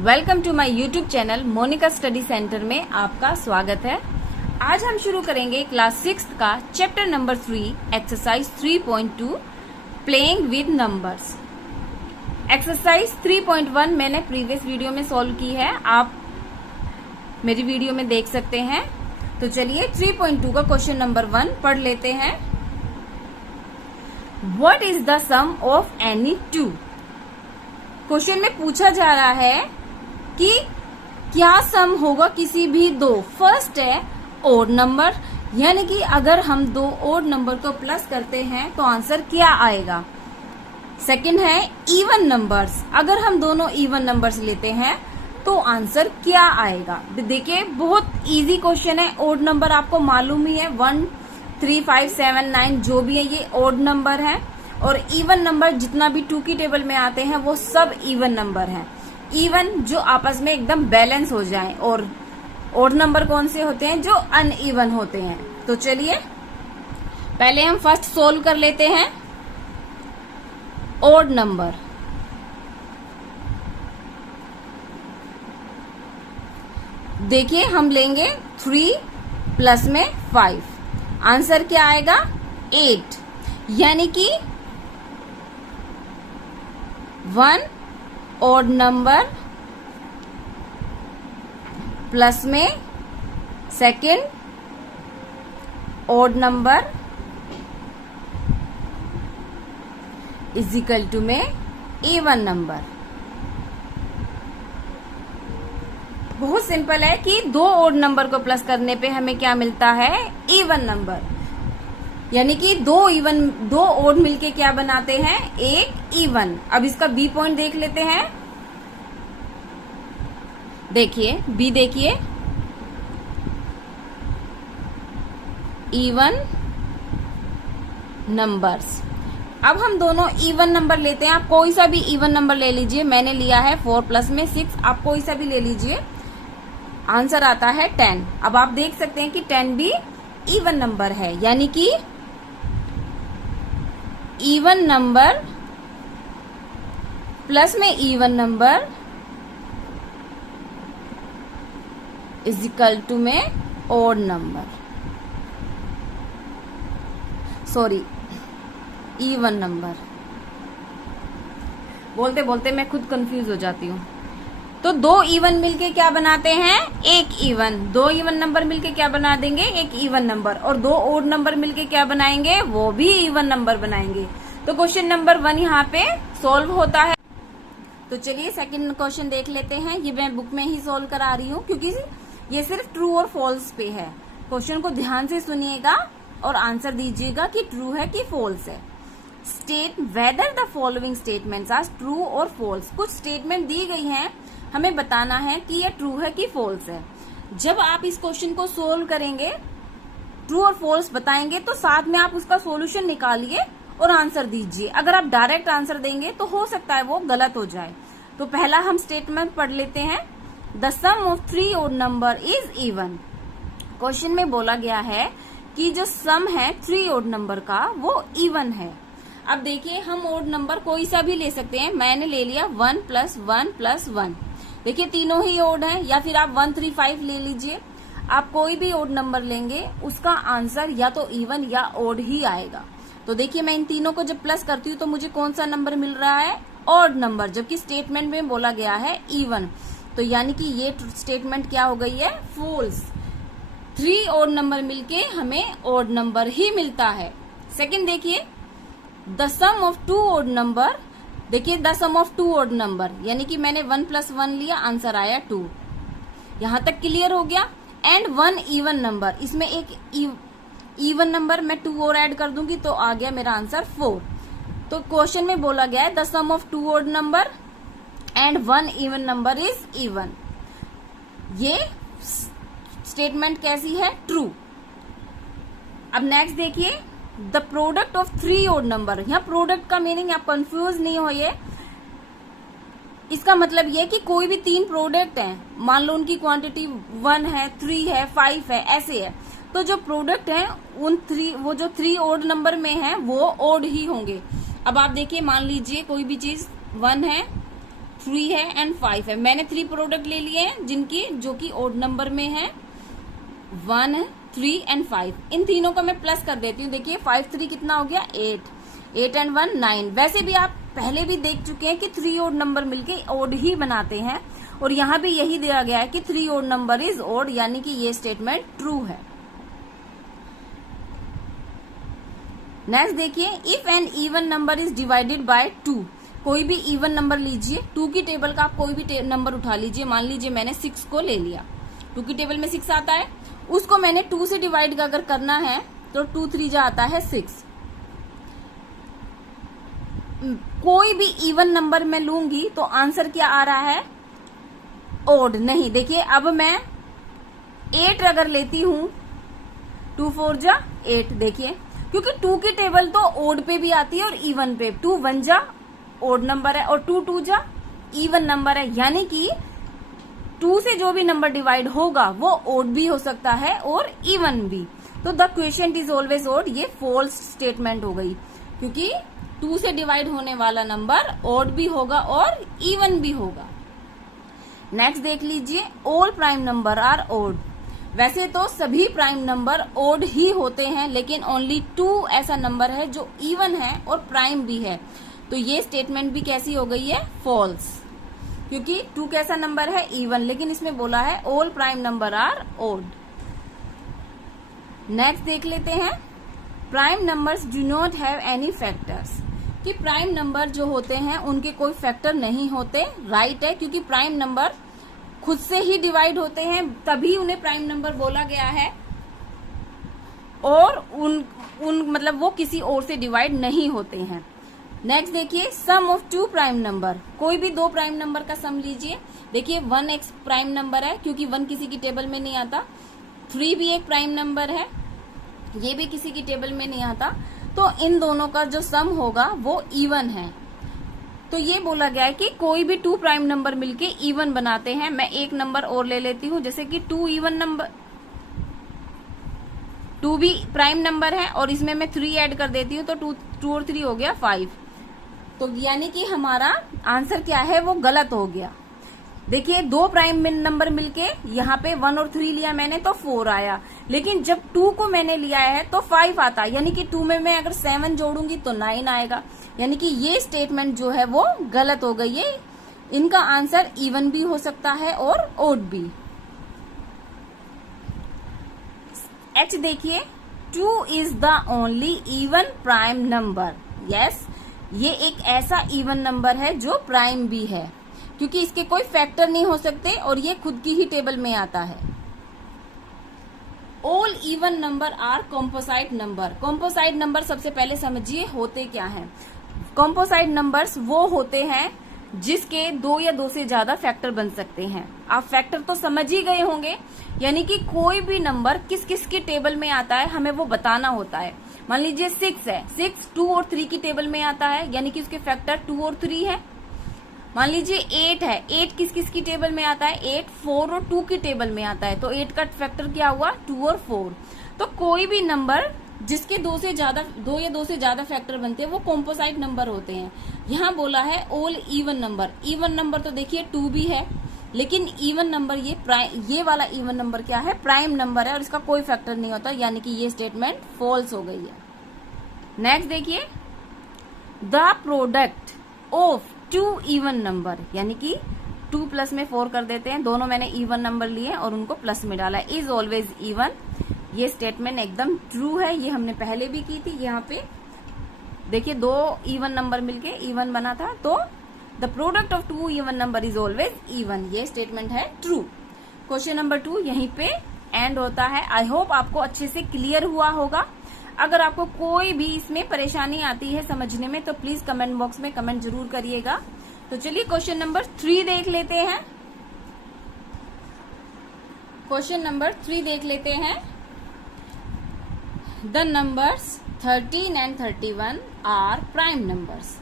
Welcome to my YouTube channel Monica study centre में आपका स्वागत है। आज हम शुरू करेंगे क्लास 6 का chapter number 3 exercise 3.2 playing with numbers. Exercise 3.1 मैंने प्रीवियस वीडियो में सॉल्व की है, आप मेरी वीडियो में देख सकते हैं। तो चलिए 3.2 का क्वेश्चन नंबर 1 पढ़ लेते हैं। What is the sum of any two. Question में पूछा जा रहा है कि क्या सम होगा किसी भी दो। फर्स्ट है ओड नंबर, यानी कि अगर हम दो ओड नंबर को प्लस करते हैं तो आंसर क्या आएगा। सेकंड है इवन नंबर्स, अगर हम दोनों इवन नंबर्स लेते हैं तो आंसर क्या आएगा। देखिए बहुत इजी क्वेश्चन है। ओड नंबर आपको मालूम ही है, 1, 3, 5, 7, 9 जो भी है ये ओड नंबर है। और इवन नंबर जितना भी 2 की टेबल में आते हैं वो सब इवन नंबर हैं। इवन जो आपस में एकदम बैलेंस हो जाएं। और ओड नंबर कौन से होते हैं, जो अनइवन होते हैं। तो चलिए पहले हम फर्स्ट सोल्व कर लेते हैं ओड नंबर। देखिए हम लेंगे 3 प्लस में 5, आंसर क्या आएगा 8, यानी कि 1 ओड नंबर प्लस में second odd number is equal to में इवन नंबर। बहुत सिंपल है कि दो ओड नंबर को प्लस करने पे हमें क्या मिलता है, इवन नंबर। यानी कि दो ओड मिलके क्या बनाते हैं, एक इवन। अब इसका बी पॉइंट देख लेते हैं। देखिए बी, देखिए इवन नंबर्स। अब हम दोनों इवन नंबर लेते हैं। आप कोई सा भी इवन नंबर ले लीजिए, मैंने लिया है 4 प्लस में 6, आप कोई सा भी ले लीजिए, आंसर आता है 10। अब आप देख सकते हैं कि 10 भी इवन नंबर है, यानी कि इवन नंबर प्लस में even number is equal to में odd number, sorry even number. बोलते बोलते मैं खुद कंफ्यूज हो जाती हूँ। तो दो इवन मिलके क्या बनाते हैं, एक इवन। दो इवन नंबर मिलके क्या बना देंगे, एक इवन नंबर। और दो ओड नंबर मिलके क्या बनाएंगे, वो भी इवन नंबर बनाएंगे। तो क्वेश्चन नंबर 1 यहाँ पे सॉल्व होता है। तो चलिए सेकंड क्वेश्चन देख लेते हैं। ये मैं बुक में ही सॉल्व करा रही हूँ क्योंकि ये सिर्फ ट्रू और फॉल्स पे है। क्वेश्चन को ध्यान से सुनिएगा और आंसर दीजिएगा कि ट्रू है कि फॉल्स है। State whether the following statements are true और फॉल्स। कुछ स्टेटमेंट दी गई हैं, हमें बताना है कि ये ट्रू है कि फॉल्स है। जब आप इस क्वेश्चन को सोल्व करेंगे, ट्रू और फॉल्स बताएंगे, तो साथ में आप उसका सॉल्यूशन निकालिए और आंसर दीजिए। अगर आप डायरेक्ट आंसर देंगे तो हो सकता है वो गलत हो जाए। तो पहला हम स्टेटमेंट पढ़ लेते हैं। The sum of 3 odd number is even. Question में बोला गया है कि जो सम है 3 ओड नंबर का वो इवन है। अब देखिए हम ओड नंबर कोई सा भी ले सकते हैं। मैंने ले लिया 1 + 1 + 1। देखिए तीनों ही ओड है, या फिर आप 1, 3, 5 ले लीजिए। आप कोई भी ओड नंबर लेंगे उसका आंसर या तो इवन या ओड ही आएगा। तो देखिए मैं इन तीनों को जब प्लस करती हूँ तो मुझे कौन सा नंबर मिल रहा है, ऑड नंबर, जबकि स्टेटमेंट में बोला गया है इवन। तो यानी कि ये स्टेटमेंट क्या हो गई है, फॉल्स। 3 ऑड नंबर मिलके हमें ऑड नंबर ही मिलता है। सेकंड देखिए the sum of 2 odd number. देखिए the sum of 2 odd number, यानी कि मैंने 1 + 1 लिया, आंसर आया 2। यहां तक क्लियर हो गया। एंड 1 इवन नंबर, इसमें एक इवन नंबर मैं 2 और ऐड कर दूंगी तो आ गया मेरा आंसर 4। तो क्वेश्चन में बोला गया है the sum of 2 odd number and 1 even number is even. ये स्टेटमेंट कैसी है, ट्रू। अब नेक्स्ट देखिए the product of 3 odd number. यहाँ प्रोडक्ट का मीनिंग आप कंफ्यूज नहीं होइए। इसका मतलब ये कि कोई भी 3 प्रोडक्ट हैं, मान लो उनकी क्वांटिटी 1 है, 3 है, 5 है, ऐसे है। तो जो प्रोडक्ट है वो जो 3 ओड नंबर में है वो ओड ही होंगे। अब आप देखिए मान लीजिए कोई भी चीज 1 है, 3 है एंड 5 है। मैंने 3 प्रोडक्ट ले लिए हैं जिनकी जो कि ओड नंबर में है, 1, 3 एंड 5। इन तीनों का मैं प्लस कर देती हूँ। देखिए 5 3 कितना हो गया, 8 एंड 1 9। वैसे भी आप पहले भी देख चुके हैं कि 3 ओड नंबर मिलके ओड ही बनाते हैं, और यहाँ भी यही दिया गया है कि 3 ओड नंबर इज ओड, यानी कि ये स्टेटमेंट ट्रू है। नेक्स्ट देखिए, if an even number is divided by 2। कोई भी इवन नंबर लीजिए, 2 की टेबल का आप कोई भी नंबर उठा लीजिए। मान लीजिए मैंने 6 को ले लिया, 2 की टेबल में 6 आता है, उसको मैंने 2 से डिवाइड अगर करना है तो 2 3 जा आता है 6। कोई भी इवन नंबर मैं लूंगी तो आंसर क्या आ रहा है, ओड नहीं। देखिए अब मैं 8 अगर लेती हूं, 2 4 जा 8, देखिए क्योंकि 2 की टेबल तो ओड पे भी आती है और इवन पे। 2 1 जा ओड नंबर है और 2 2 जा इवन नंबर है, यानी कि 2 से जो भी नंबर डिवाइड होगा वो ओड भी हो सकता है और इवन भी। तो the question is always odd, ये फॉल्स स्टेटमेंट हो गई, क्योंकि 2 से डिवाइड होने वाला नंबर ओड भी होगा और इवन भी होगा। नेक्स्ट देख लीजिए, all prime number are odd. वैसे तो सभी प्राइम नंबर ओड ही होते हैं, लेकिन ओनली 2 ऐसा नंबर है जो इवन है और प्राइम भी है। तो ये स्टेटमेंट भी कैसी हो गई है, फॉल्स, क्योंकि 2 कैसा नंबर है, इवन, लेकिन इसमें बोला है all prime number are odd. Next देख लेते हैं, prime numbers do not have any factors. कि प्राइम नंबर जो होते हैं उनके कोई फैक्टर नहीं होते। राइट है, क्योंकि प्राइम नंबर खुद से ही डिवाइड होते हैं, तभी उन्हें प्राइम नंबर बोला गया है, और उन मतलब वो किसी और से डिवाइड नहीं होते हैं। नेक्स्ट देखिए, सम ऑफ 2 प्राइम नंबर। कोई भी 2 प्राइम नंबर का सम लीजिए। देखिए 1 एक प्राइम नंबर है, क्योंकि 1 किसी की टेबल में नहीं आता। 3 भी एक प्राइम नंबर है, ये भी किसी की टेबल में नहीं आता। तो इन दोनों का जो सम होगा वो इवन है। तो ये बोला गया है कि कोई भी 2 प्राइम नंबर मिलके इवन बनाते हैं। मैं एक नंबर और ले लेती हूँ, जैसे कि 2 इवन नंबर, 2 भी प्राइम नंबर है और इसमें मैं 3 ऐड कर देती हूँ, तो 2 और 3 हो गया 5। तो यानी कि हमारा आंसर क्या है, वो गलत हो गया। देखिए 2 प्राइम नंबर मिलके यहाँ पे 1 और 3 लिया मैंने तो 4 आया, लेकिन जब 2 को मैंने लिया है तो 5 आता, यानी कि 2 में मैं अगर 7 जोड़ूंगी तो 9 आएगा। यानी कि ये स्टेटमेंट जो है वो गलत हो गई है। इनका आंसर इवन भी हो सकता है और ओड भी। एच देखिए, 2 is the only even prime number. Yes, ये एक ऐसा इवन नंबर है जो प्राइम भी है, क्योंकि इसके कोई फैक्टर नहीं हो सकते और ये खुद की ही टेबल में आता है। All even number are composite number. Composite number सबसे पहले समझिए होते क्या हैं। कॉम्पोसाइट नंबर्स वो होते हैं जिसके 2 या 2 से ज्यादा फैक्टर बन सकते हैं। आप फैक्टर तो समझ ही गए होंगे, यानी कि कोई भी नंबर किस किस की टेबल में आता है हमें वो बताना होता है। मान लीजिए 6 है, 6 2 और 3 की टेबल में आता है, यानी कि उसके फैक्टर 2 और 3 है। मान लीजिए 8 है, 8 किस किस की टेबल में आता है, 8 4 और 2 की टेबल में आता है, तो 8 का फैक्टर क्या हुआ, 2 और 4। तो कोई भी नंबर जिसके 2 या 2 से ज्यादा फैक्टर बनते हैं वो कॉम्पोसाइट नंबर होते हैं। यहाँ बोला है all even number. Even number तो देखिए 2 भी है, लेकिन इवन नंबर ये वाला इवन नंबर क्या है, प्राइम नंबर है और इसका कोई फैक्टर नहीं होता, यानी कि ये स्टेटमेंट फॉल्स हो गई है। नेक्स्ट देखिए, the product of 2 even number, यानी कि 2 प्लस में 4 कर देते हैं। दोनों मैंने इवन नंबर लिए और उनको प्लस में डाला, इज ऑलवेज इवन। ये स्टेटमेंट एकदम ट्रू है, ये हमने पहले भी की थी। यहाँ पे देखिए 2 इवन नंबर मिलके इवन बना था, तो the product of 2 even number is always even. ये स्टेटमेंट है ट्रू। क्वेश्चन नंबर 2 यहीं पे एंड होता है। आई होप आपको अच्छे से क्लियर हुआ होगा। अगर आपको कोई भी इसमें परेशानी आती है समझने में तो प्लीज कमेंट बॉक्स में कमेंट जरूर करिएगा। तो चलिए क्वेश्चन नंबर 3 देख लेते हैं। क्वेश्चन नंबर 3 देख लेते हैं। The numbers 13 and 31 are prime numbers.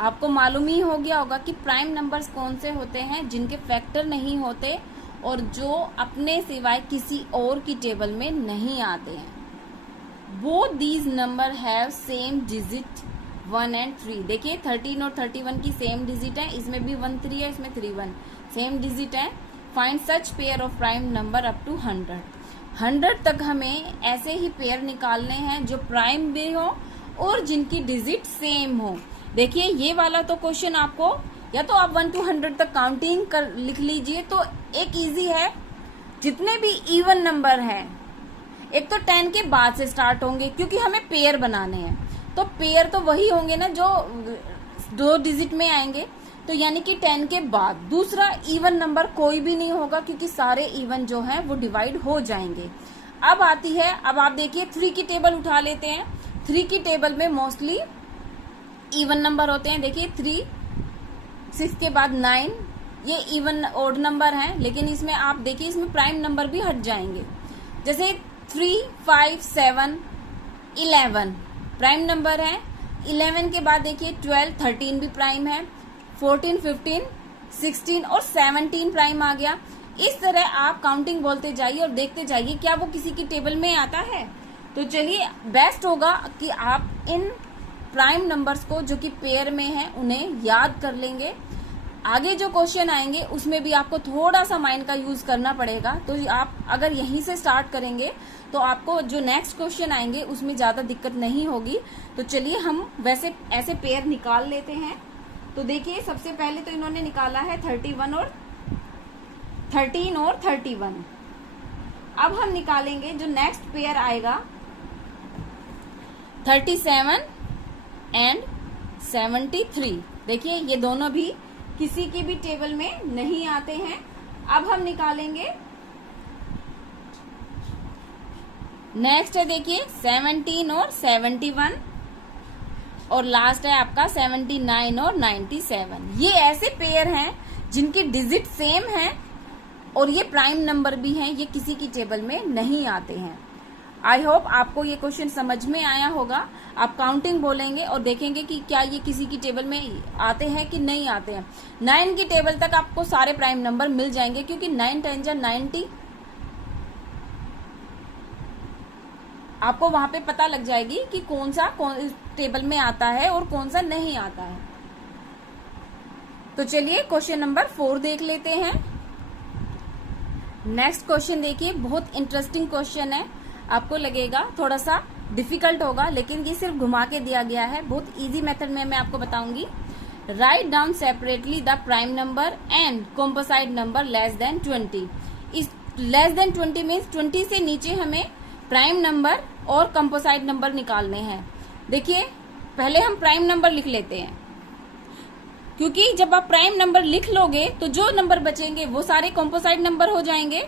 आपको मालूम ही हो गया होगा कि प्राइम नंबर्स कौन से होते हैं, जिनके फैक्टर नहीं होते और जो अपने सिवाय किसी और की टेबल में नहीं आते हैं। Both these number have same digit 1 and 3। देखिए 13 और 31 की सेम डिजिट है, इसमें भी 1 3 है, इसमें 3 1 सेम डिजिट है। Find such pair of prime number up to 100। 100 तक हमें ऐसे ही पेयर निकालने हैं जो प्राइम भी हो और जिनकी डिजिट सेम हो। देखिए ये वाला तो क्वेश्चन आपको या तो आप 1 to 100 तक काउंटिंग कर लिख लीजिए तो एक इजी है। जितने भी इवन नंबर हैं एक तो 10 के बाद से स्टार्ट होंगे क्योंकि हमें पेयर बनाने हैं, तो पेयर तो वही होंगे ना जो 2 डिजिट में आएंगे, तो यानी कि 10 के बाद। दूसरा इवन नंबर कोई भी नहीं होगा क्योंकि सारे इवन जो हैं वो डिवाइड हो जाएंगे। अब आती है, अब आप देखिए 3 की टेबल उठा लेते हैं। 3 की टेबल में मोस्टली इवन नंबर होते हैं। देखिए 3, 6 के बाद 9, ये इवन ओड नंबर हैं, लेकिन इसमें आप देखिए इसमें प्राइम नंबर भी हट जाएंगे। जैसे 3, 5, 7, 11 प्राइम नंबर है। 11 के बाद देखिए 12, 13 भी प्राइम है। 14, 15, 16 और 17 प्राइम आ गया। इस तरह आप काउंटिंग बोलते जाइए और देखते जाइए क्या वो किसी की टेबल में आता है। तो चलिए बेस्ट होगा कि आप इन प्राइम नंबर्स को जो कि पेयर में हैं उन्हें याद कर लेंगे। आगे जो क्वेश्चन आएंगे उसमें भी आपको थोड़ा सा माइंड का यूज करना पड़ेगा, तो आप अगर यहीं से स्टार्ट करेंगे तो आपको जो नेक्स्ट क्वेश्चन आएंगे उसमें ज्यादा दिक्कत नहीं होगी। तो चलिए हम वैसे ऐसे पेयर निकाल लेते हैं। तो देखिए सबसे पहले तो इन्होंने निकाला है 13 और 31। अब हम निकालेंगे जो नेक्स्ट पेयर आएगा 37 एंड 73। देखिए ये दोनों भी किसी की भी टेबल में नहीं आते हैं। अब हम निकालेंगे नेक्स्ट है, देखिए 17 और 71 और लास्ट है आपका 79 और 97। ये ऐसे पेयर हैं जिनकी डिजिट सेम है और ये प्राइम नंबर भी हैं, ये किसी की टेबल में नहीं आते हैं। आई होप आपको ये क्वेश्चन समझ में आया होगा। आप काउंटिंग बोलेंगे और देखेंगे कि क्या ये किसी की टेबल में आते हैं कि नहीं आते हैं। 9 की टेबल तक आपको सारे प्राइम नंबर मिल जाएंगे क्योंकि 9 10 90, आपको वहां पे पता लग जाएगी कि कौन टेबल में आता है और कौन सा नहीं आता है। तो चलिए क्वेश्चन नंबर 4 देख लेते हैं। नेक्स्ट क्वेश्चन देखिए, बहुत इंटरेस्टिंग क्वेश्चन है। आपको लगेगा थोड़ा सा डिफिकल्ट होगा, लेकिन ये सिर्फ घुमा के दिया गया है। बहुत इजी मेथड में मैं आपको बताऊंगी। Write down separately the prime number and composite number less than 20। इस लेस देन 20 मीन्स 20 से नीचे हमें प्राइम नंबर और कंपोसाइट नंबर निकालने हैं। देखिए पहले हम प्राइम नंबर लिख लेते हैं, क्योंकि जब आप प्राइम नंबर लिख लोगे तो जो नंबर बचेंगे वो सारे कंपोसाइट नंबर हो जाएंगे।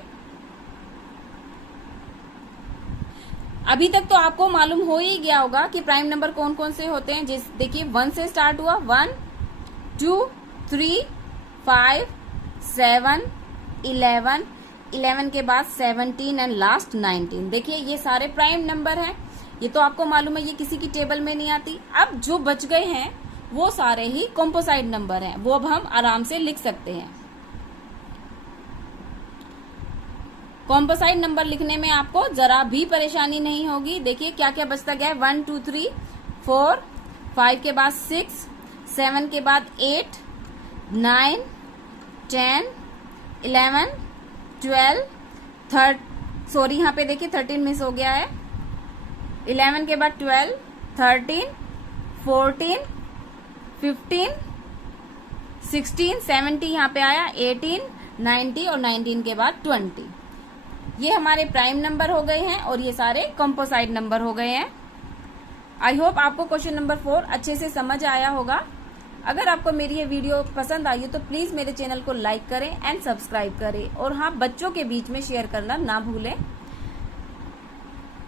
अभी तक तो आपको मालूम हो ही गया होगा कि प्राइम नंबर कौन कौन से होते हैं। देखिए 1 से स्टार्ट हुआ, 1 2 3 5 7 11 के बाद 17 एंड लास्ट 19। देखिए ये सारे प्राइम नंबर हैं, ये तो आपको मालूम है ये किसी की टेबल में नहीं आती। अब जो बच गए हैं वो सारे ही कॉम्पोसाइट नंबर हैं, वो अब हम आराम से लिख सकते हैं। कॉम्पोसाइट नंबर लिखने में आपको जरा भी परेशानी नहीं होगी। देखिए क्या क्या बचता गया है, 1 2 3 4, 5 के बाद 6, 7 के बाद 8, 9 10 11 12 सॉरी यहाँ पे देखिए 13 मिस हो गया है। 11 के बाद 12, 13, 14, 15, 16, 17 यहाँ पे आया, 18, 19 और 19 के बाद 20। ये हमारे प्राइम नंबर हो गए हैं और ये सारे कंपोसाइट नंबर हो गए हैं। आई होप आपको क्वेश्चन नंबर 4 अच्छे से समझ आया होगा। अगर आपको मेरी ये वीडियो पसंद आई हो तो प्लीज मेरे चैनल को लाइक करें एंड सब्सक्राइब करें, और हाँ बच्चों के बीच में शेयर करना ना भूलें।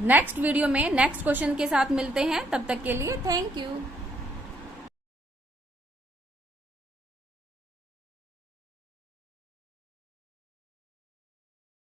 नेक्स्ट वीडियो में नेक्स्ट क्वेश्चन के साथ मिलते हैं, तब तक के लिए थैंक यू।